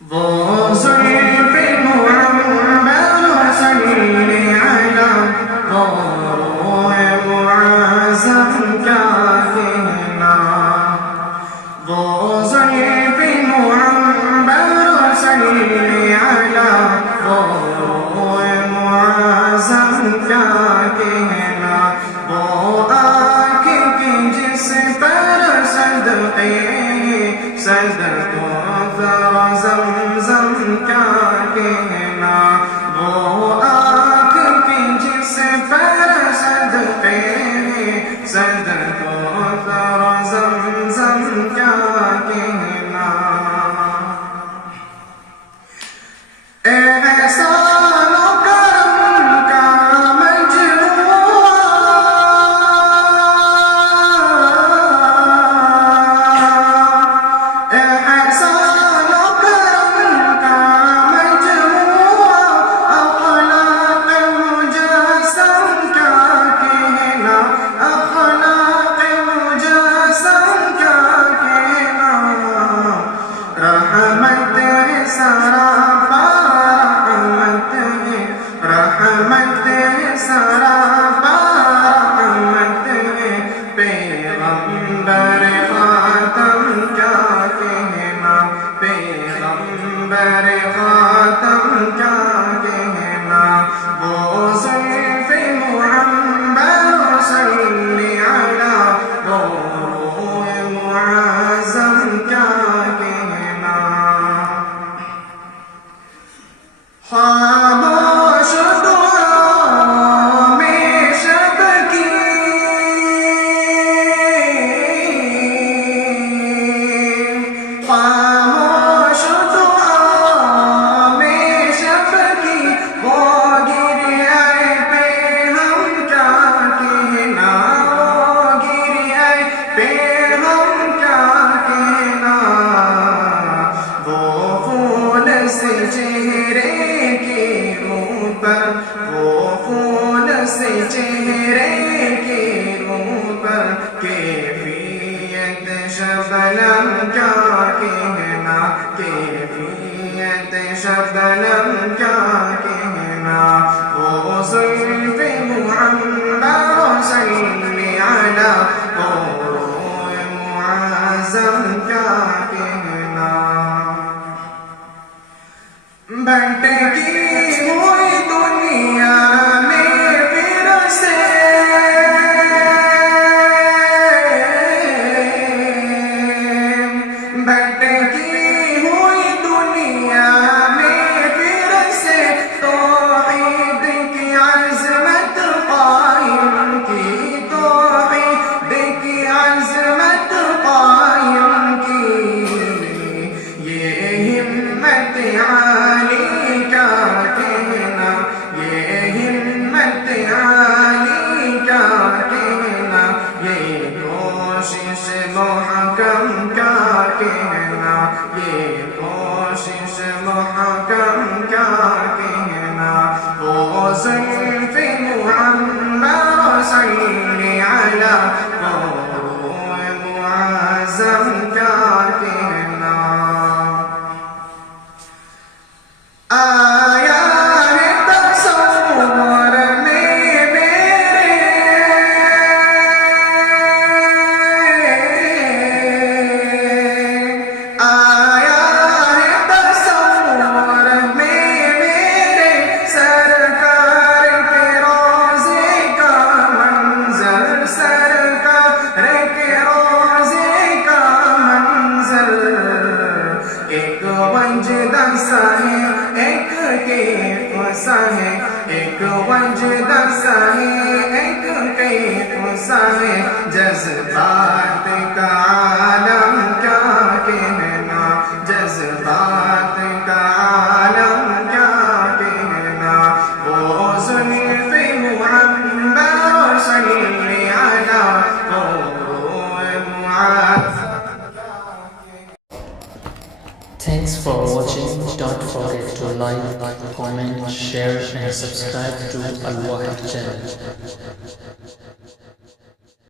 وہ زلف معمر صلی علی وہ روح معظم کیا کہنا وہ زلف معمر صلی علی وہ روح معظم کیا کہنا وہ آنکھ کی جس پر صدقے زمزم کیا کہنا وہ آنکھ کی جس پر صدقے زمزم کیا کہنا احسان و کرم کا پیغمبر خاتم کیا کہنا پیغمبر خاتم کیا کہنا وہ زلف معمر صلی علی وہ روح معظم کیا کہنا خاموش چہرے کے منہ پر وہ پھول سے چہرے کے منہ پر کیفیت شبنم کیا کہنا کیفیت شبنم کیا کہنا وہ زلف معمر صلی علی وہ روح معظم کیا کہنا بھٹکی ہوئی دنیا میں پھر سے بھٹکی ہوئی دنیا میں پھر سے توحید کی عظمت قائم کی توحید کی عظمت قائم کی یہ ہمت عالی کیا کہنا یہ ہمت عالی کیا کہنا یہ کوشش محکم کیا کہنا یہ کوشش محکم کیا کہنا وہ زلف معمر صلی علی وہ روح معظم کیا کہنا آیا ہے تصور میں میرے آیا ہے تصور میں میرے سرکار کے روضے کا منظر سرکار کے روضے کا منظر ایک وجدہ سا ہے ایک کیف سا ہے ایک وجدہ سا ہے ایک کیف سا ہے جذبات کا عالم کیا کہنا جذبات کا عالم کیا کہنا وہ زلف معمر صلی علی وہ روح معظم. Thanks for watching. Don't forget to like, comment, share and subscribe to Al Wahid channel.